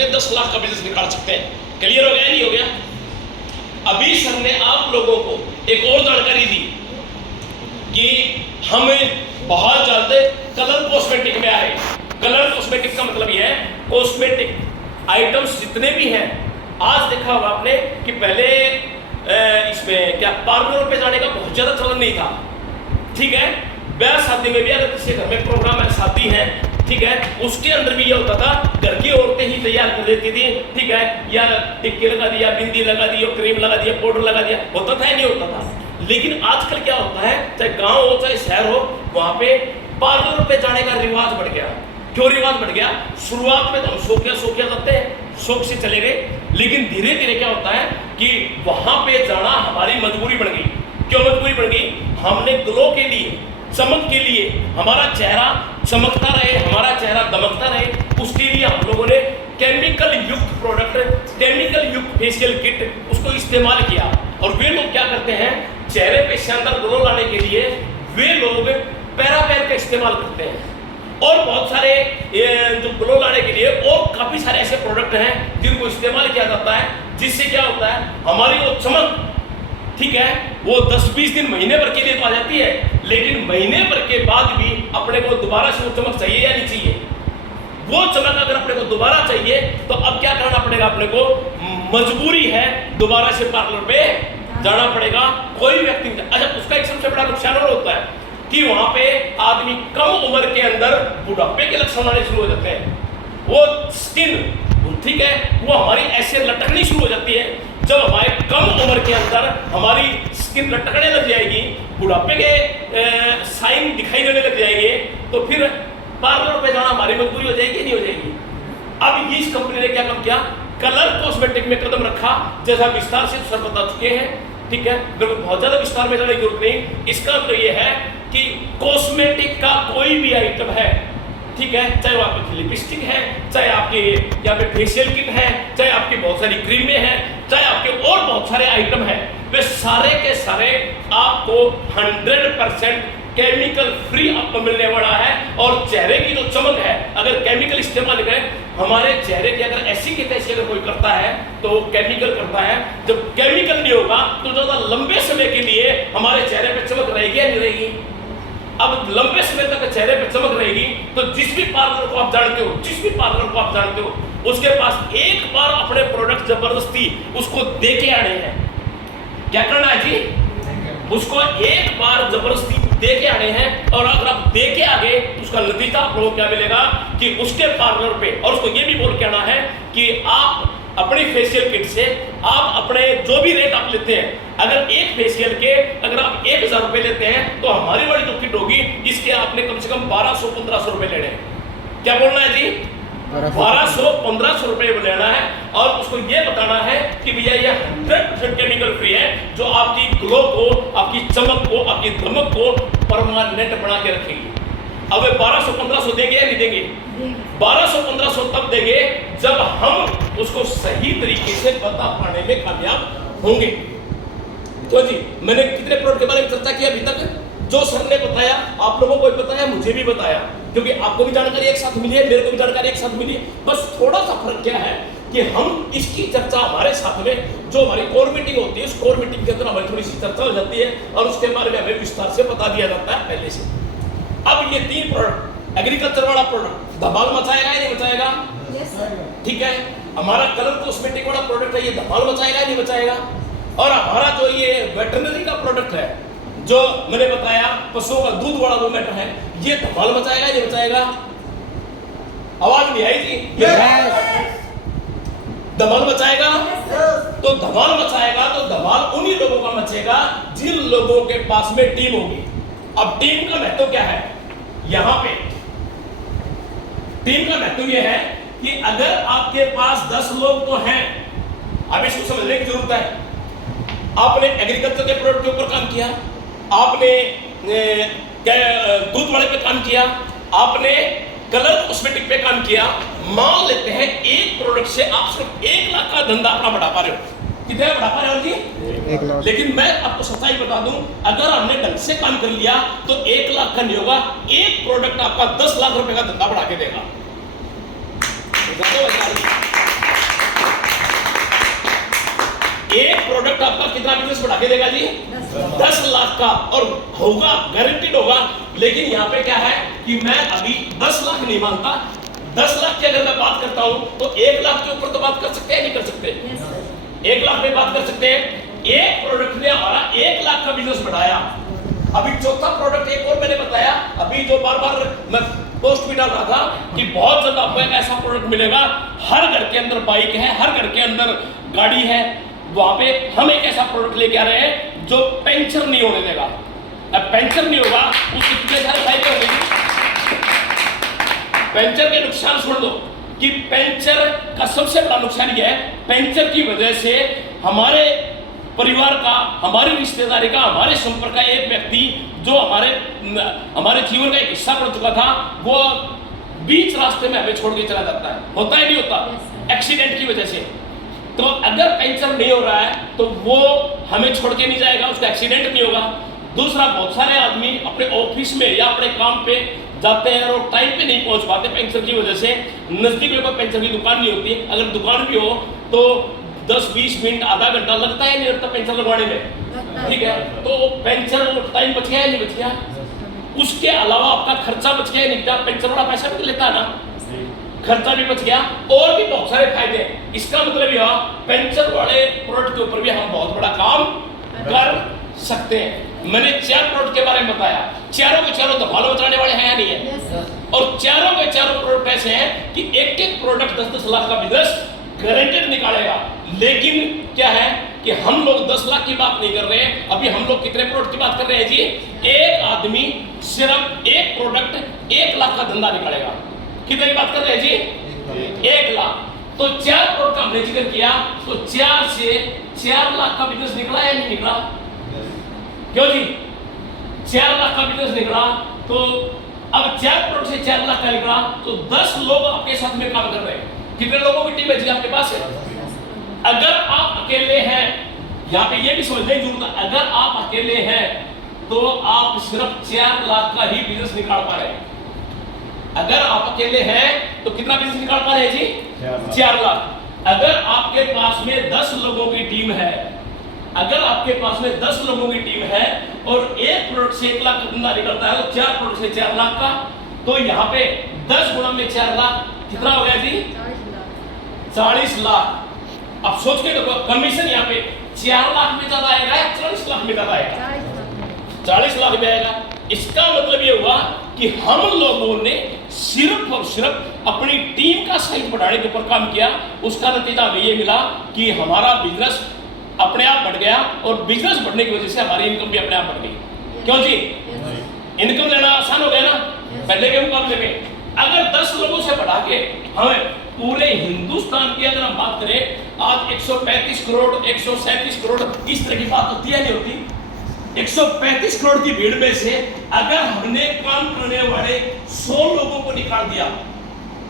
में 10 लाख का बिजनेस निकाल सकते हैं। क्लियर हो गया नहीं हो गया? अभी सर ने आप लोगों को एक और जानकारी दी कि हम बहुत जल्द कलर कॉस्मेटिक में आए। कलर कॉस्मेटिक का मतलब यह है कॉस्मेटिक आइटम्स जितने भी हैं। आज देखा होगा आपने कि पहले इसमें क्या पार्लर पे जाने का बहुत ज्यादा चलन नहीं था, ठीक है। ब्याह शादी में भी अगर किसी घर में प्रोग्राम है, शादी है, ठीक है, उसके अंदर भी ये होता था घर की औरतें ही तैयार कर देती थी, ठीक है, या टिक्के लगा दिया, बिंदी लगा दी, क्रीम लगा दिया, पाउडर लगा दिया, होता था या नहीं होता था। लेकिन आजकल क्या होता है, चाहे गांव हो चाहे शहर हो, वहां पे पार्लर पे जाने का रिवाज बढ़ गया। क्यों रिवाज बढ़ गया? शुरुआत में तो हम शौकिया करते हैं, शौक से चले गए, लेकिन धीरे धीरे क्या होता है कि वहां पे जाना हमारी मजबूरी बन गई। क्यों मजबूरी बन गई? हमने ग्लो के लिए, चमक के लिए, हमारा चेहरा चमकता रहे, हमारा चेहरा दमकता रहे, उसके लिए हम लोगों ने केमिकल युक्त प्रोडक्ट, केमिकल युक्त फेशियल किट उसको इस्तेमाल किया। और वे लोग क्या करते हैं, चेहरे पे शानदार ग्लो लाने के लिए वे लोग पैराबेन का इस्तेमाल करते हैं और बहुत सारे जो ग्लो लाने के लिए और काफी सारे ऐसे प्रोडक्ट हैं जिनको इस्तेमाल किया जाता है, जिससे क्या होता है हमारी वो चमक, ठीक है, वो 10-20 दिन महीने भर के लिए तो आ जाती है, लेकिन महीने भर के बाद भी अपने को दोबारा से वो चमक चाहिए या नहीं चाहिए? वो चमक अगर अपने को दोबारा चाहिए तो अब क्या करना पड़ेगा? अपने को मजबूरी है दोबारा से पार्लर पे जाना पड़ेगा। कोई व्यक्ति, अच्छा, उसका एक सबसे बड़ा नुकसान और होता है कि वहां पे आदमी कम उम्र के अंदर बुढ़ापे के लक्षण आने शुरू हो जाते हैं। वो स्किन, ठीक है, वो हमारी ऐसे लटकनी शुरू हो जाती है। जब हमारे कम उम्र के अंदर हमारी स्किन लटकने लग जाएगी, बुढ़ापे के साइन दिखाई देने लग जाएंगे, तो फिर पार्लर पे जाना हमारी मजबूरी हो जाएगी, नहीं हो जाएगी? अब इस कंपनी ने क्या काम किया, कलर कॉस्मेटिक में कदम रखा, जैसा विस्तार से सर बता चुके हैं, ठीक है, बिल्कुल बहुत ज्यादा विस्तार में जाने की जरूरत नहीं। इसका मतलब ये है कि कॉस्मेटिक का कोई भी आइटम है, ठीक है, चाहे वो आपकी लिपस्टिक है, चाहे आपके यहाँ पे फेशियल किट है, चाहे आपकी बहुत सारी क्रीमें हैं, चाहे आपके और बहुत सारे आइटम हैं, वे सारे के सारे आपको 100% केमिकल फ्री आपको मिलने वाला है। और चेहरे की जो चमक है, अगर केमिकल इस्तेमाल करें, हमारे चेहरे की अगर ऐसी की तैसी अगर कोई करता है तो केमिकल करता है। जब केमिकल नहीं होगा तो ज्यादा लंबे समय के लिए हमारे चेहरे पे चमक रहेगी या नहीं रहेगी? अब लंबे समय तक चेहरे पे चमक रहेगी तो जिस भी पार्लर को आप जानते हो, जिस भी पार्लर को आप जानते हो, उसके पास एक बार अपने प्रोडक्ट जबरदस्ती उसको दे के आने हैं। क्या करना है जी? उसको एक बार जबरदस्ती दे के आने हैं, और अगर आप दे के आगे तो उसका नतीजा आप लोगों को क्या मिलेगा कि उसके पार्लर पे, और उसको ये भी बोल के आना है कि आप अपनी फेशियल किट से आप अपने जो भी रेट आप लेते हैं, अगर एक फेशियल के अगर आप 1000 रुपए लेते हैं तो हमारी वाली जो किट होगी इसके आपने कम से कम 1200-1500 रुपए लेने हैं। क्या बोलना है जी? 1200-1500 रुपए लेना है, और उसको ये बताना है कि भैया ये 100% केमिकल फ्री है, जो आपकी ग्लो को, आपकी चमक को, आपकी दमक को परमानेंट बना के रखेगी। अब 1200-1500 देंगे या नहीं देंगे? 1200-1500 तब देंगे जब हम उसको सही तरीके से बता पाने में कामयाब होंगे। तो जी, मैंने कितने प्रोडक्ट के बारे में चर्चा की अभी तक? जो सर ने बताया आप लोगों को भी बताया, मुझे भी बताया, क्योंकि आपको भी जानकारी एक साथ मिली है, मेरे को भी जानकारी एक साथ मिली है। बस थोड़ा सा फर्क क्या है कि हम इसकी चर्चा हमारे साथ में जो हमारी कोर मीटिंग होती है, उस कोर मीटिंग के अंदर हमारी थोड़ी सी चर्चा हो जाती है और उसके बारे में हमें विस्तार से बता दिया जाता है पहले से। अब ये 3 प्रोडक्ट, एग्रीकल्चर वाला प्रोडक्ट धमाल मचाएगा या नहीं मचाएगा? ठीक है, हमारा कलर कॉस्मेटिक वाला प्रोडक्ट है, ये धमाल मचाएगा या नहीं मचाएगा? और हमारा जो ये वेटरनरी का प्रोडक्ट है, जो मैंने बताया पशुओं का दूध वाला जो मैटर है, ये धमाल मचाएगा या नहीं मचाएगा? आवाज नहीं आई जी? धमाल मचाएगा? तो धमाल मचाएगा तो धमाल उन्हीं लोगों का मचेगा जिन लोगों के पास में टीम होगी। अब टीम का महत्व क्या है? यहां पे टीम का महत्व यह है कि अगर आपके पास 10 लोग तो हैं, अब इसको समझने की जरूरत है। आपने एग्रीकल्चर के प्रोडक्ट के ऊपर काम किया, आपने दूध वाले पे काम किया, आपने कलर कॉस्मेटिक पे काम किया। मान लेते हैं एक प्रोडक्ट से आप सिर्फ 1 लाख का धंधा अपना बढ़ा पा रहे हो। कितने बढ़ा पा रहे हो जी? 1 लाख। लेकिन मैं आपको सच्चाई बता दूं, अगर हमने ढंग से काम कर लिया तो 1 लाख का नहीं होगा, एक प्रोडक्ट आपका 10 लाख रुपए का धंधा बढ़ा के देगा। कितना बिजनेस बढ़ा के देगा जी? 10 लाख का, और होगा, गारंटीड होगा। लेकिन यहाँ पे क्या है कि मैं अभी 10 लाख नहीं मानता। 10 लाख की अगर मैं बात करता हूं तो 1 लाख के ऊपर तो बात कर सकते हैं, नहीं कर सकते? 1 लाख में बात कर सकते हैं। एक प्रोडक्ट ने हमारा 1 लाख का बिजनेस बढ़ाया। अभी चौथा प्रोडक्ट एक और मैंने बताया, अभी जो बार बार मैं पोस्ट भी डाल रहा था कि बहुत ज्यादा आपको एक ऐसा प्रोडक्ट मिलेगा, हर घर के अंदर बाइक है, हर घर के अंदर गाड़ी है, वहां पे हम एक ऐसा प्रोडक्ट लेके आ रहे हैं जो पंचर नहीं होने देगा। अब पंचर नहीं होगा, उसके कितने सारे फायदे होंगे। पंचर के नुकसान छोड़ दो कि पंचर का सबसे बड़ा नुकसान यह है, पंचर की वजह से हमारे परिवार का, हमारी रिश्तेदारी का, हमारे संपर्क का एक व्यक्ति जो हमारे जीवन का एक हिस्सा बन चुका था, वो बीच रास्ते में हमें छोड़ के चला जाता है। होता है नहीं होता? एक्सीडेंट की वजह से। तो अगर पंचर नहीं हो रहा है तो वो हमें छोड़ के नहीं जाएगा, उसका एक्सीडेंट नहीं होगा। दूसरा, बहुत सारे आदमी अपने ऑफिस में या अपने काम पे जाते हैं और टाइम पे नहीं पहुंच पाते पंचर की वजह से। नजदीक में कोई पंचर की दुकान नहीं होती, अगर दुकान भी हो तो 10-20 मिनट, आधा घंटा लगता है, नहीं लगता पंचर लगवाने में, ठीक है? तो पंचर टाइम बच गया या नहीं बच गया? उसके अलावा आपका खर्चा बच गया, नहीं? पंचर वाला पैसा भी लेता है ना, खर्चा भी बच गया, और भी बहुत सारे फायदे हैं। इसका मतलब यह, पंचर वाले प्रोडक्ट के ऊपर भी हम बहुत बड़ा काम कर सकते हैं। मैंने 4 प्रोडक्ट के बारे में बताया, चारों के चारों धमाल मचाने वाले हैं या नहीं है? और चारों के चारों प्रोडक्ट ऐसे हैं कि एक प्रोडक्ट 10-10 लाख का बिजनेस गारंटेड निकालेगा। लेकिन क्या है कि हम लोग 10 लाख की बात नहीं कर रहे हैं, अभी हम लोग कितने प्रोडक्ट की बात कर रहे हैं जी? एक आदमी सिर्फ एक प्रोडक्ट 1 लाख का धंधा निकालेगा। कितने की बात कर रहे हैं जी? 1 लाख। तो 4 प्रोडक्ट का हमने जिक्र किया, तो 4 से 4 लाख का बिजनेस निकला या नहीं निकला? क्यों जी? 4 लाख का बिजनेस निकला। तो अब 4 प्रोडक्ट से 4 लाख का निकला, तो 10 लोग आपके साथ में काम कर रहे हैं। कितने लोगों की टीम है जी आपके पास है? अगर आप अकेले हैं, यहाँ पे ये भी समझने की जरूरत है, अगर आप अकेले हैं तो आप सिर्फ 4 लाख का ही बिजनेस निकाल पा रहे हैं। अगर आप अकेले हैं तो कितना बिजनेस निकाल पा रहे हैं जी? 4 लाख। अगर आपके पास में 10 लोगों की टीम है, अगर आपके पास में 10 लोगों की टीम है और एक प्रोडक्ट से 1 लाख का धंधा निकलता है, तो 4 प्रोडक्ट से 4 लाख का, तो यहाँ पे 10 गुणा में 4 लाख कितना हो गया जी? 40 लाख। अब सोच के देखो, कमीशन यहाँ पे 4 लाख में ज्यादा आएगा या 40 लाख में ज्यादा आएगा? 40 लाख में आएगा। इसका मतलब ये हुआ कि हम लोगों ने सिर्फ और सिर्फ अपनी टीम का साइज बढ़ाने के ऊपर काम किया। उसका नतीजा हमें ये मिला कि हमारा बिजनेस अपने आप बढ़ गया, और बिजनेस बढ़ने की वजह से हमारी इनकम भी अपने आप बढ़ गई। क्यों जी? इनकम लेना आसान हो गया ना पहले के मुकाबले में। अगर 10 लोगों से बढ़ा के हमें पूरे हिंदुस्तान की अगर हम बात करें, आज 135 करोड़ 137 करोड़ इस तरह की बात होती है नहीं होती? 135 करोड़ की भीड़ में से अगर हमने काम करने वाले 100 लोगों को निकाल दिया,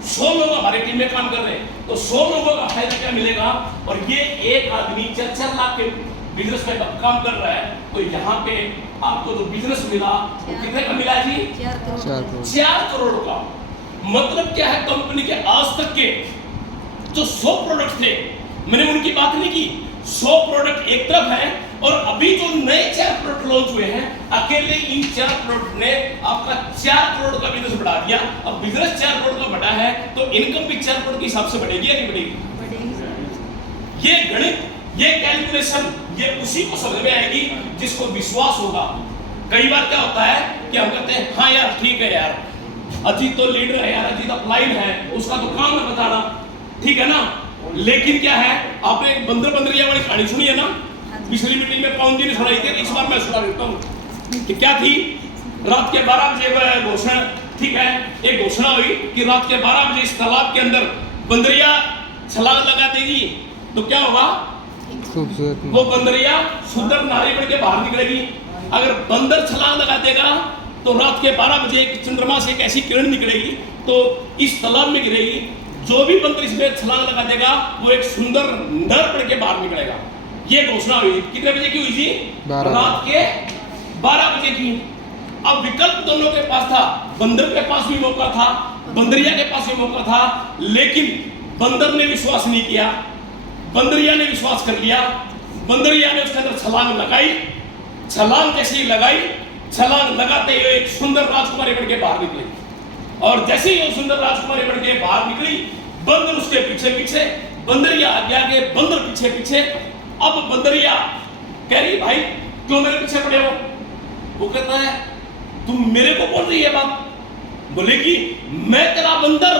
100 लोग हमारी टीम में काम कर रहे हैं, तो 100 लोगों का फायदा क्या मिलेगा? और ये एक आदमी 4 लाख के बिजनेस में काम कर रहा है, तो यहाँ पे आपको जो बिजनेस मिला वो कितने का मिला जी? 4 करोड़ का। मतलब क्या है, कंपनी के आज तक के जो 100 प्रोडक्ट थे, मैंने उनकी बात नहीं की, 100 प्रोडक्ट एक तरफ है, और अभी जो नए 4 प्रोडक्ट लॉन्च हुए हैं, अकेले इन 4 प्रोडक्ट ने आपका 4 करोड़ का बिजनेस बढ़ा दिया। अब बिजनेस 4 करोड़ का बढ़ा है तो इनकम भी 4 करोड़ के हिसाब से बढ़ेगी या नहीं बढ़ेगी? ये गणित, ये कैलकुलेशन, ये उसी को समझ में आएगी जिसको विश्वास होगा। कई बार क्या होता है कि हम कहते हैं हाँ यार ठीक है यार, अजीत तो लीडर है यार, अजीत अपलाइन है, उसका तो काम है बताना, ठीक है ना। लेकिन क्या है, आपने बंदरिया वाली कहानी सुनी है ना, पिछली मीटिंग में पवन जी ने सुनाई थी, इस बार मैं सुना देता हूँ कि क्या थी। रात के 12 बजे घोषणा, ठीक है, एक घोषणा हुई कि रात के 12 बजे इस तालाब के अंदर बंदरिया छलांग लगा देगी, तो क्या होगा? वो बंदरिया सुंदर नारी बन के बाहर निकलेगी। अगर बंदर छलांग लगा देगा तो रात के 12 बजे एक चंद्रमा से एक ऐसी किरण निकलेगी तो इस तालाब में गिरेगी। जो भी बंदर इसमें छलांग लगा देगा वो एक सुंदर नर बन के बाहर निकलेगा। ये घोषणा हुई कितने बजे की हुई थी? रात के 12 बजे की। अब विकल्प दोनों के पास था, बंदर के पास भी मौका था, बंदरिया के पास भी मौका था, लेकिन बंदर ने विश्वास नहीं किया, बंदरिया ने विश्वास कर लिया। बंदरिया ने उसके अंदर छलांग लगाई। छलांग कैसी लगाई, छलांग लगाते हुए एक सुंदर राजकुमारी बन के बाहर निकली, और जैसे ही वो सुंदर राजकुमारी बन के बाहर निकली, बंदर उसके पीछे पीछे, बंदरिया आगे आगे, बंदर पीछे पीछे। अब बंदरिया कह रही भाई क्यों मेरे पीछे पड़े हो? वो कहता है तुम मेरे को बोल रही है बात? बोलेगी मैं तेरा बंदर।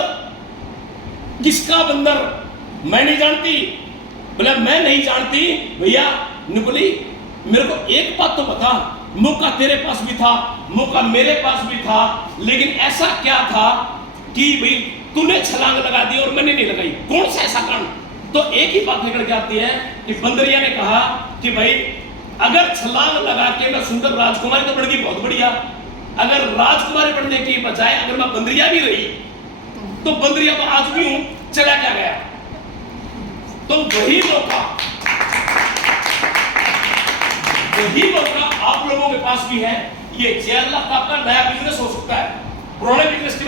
किसका बंदर? मैं नहीं जानती। बोले मैं नहीं जानती भैया। ने बोली मेरे को एक बात तो बता, मौका तेरे पास भी था, मौका मेरे पास भी था, लेकिन ऐसा क्या था कि भाई तूने छलांग लगा दी और मैंने नहीं लगाई? कौन सा ऐसा कारण? तो एक ही बात निकल के आती है कि बंदरिया ने कहा कि भाई अगर छलांग लगा के मैं सुंदर राजकुमारी तो बन गई, बहुत बढ़िया। अगर राजकुमारी बनने की बजाय अगर मैं बंदरिया भी रही तो बंदरिया तो आज भी हूं, चला क्या गया? तो वही मौका आप लोगों के पास भी है। ये 4 लाख का आपका नया बिजनेस हो सकता है। पुराने बिजनेस की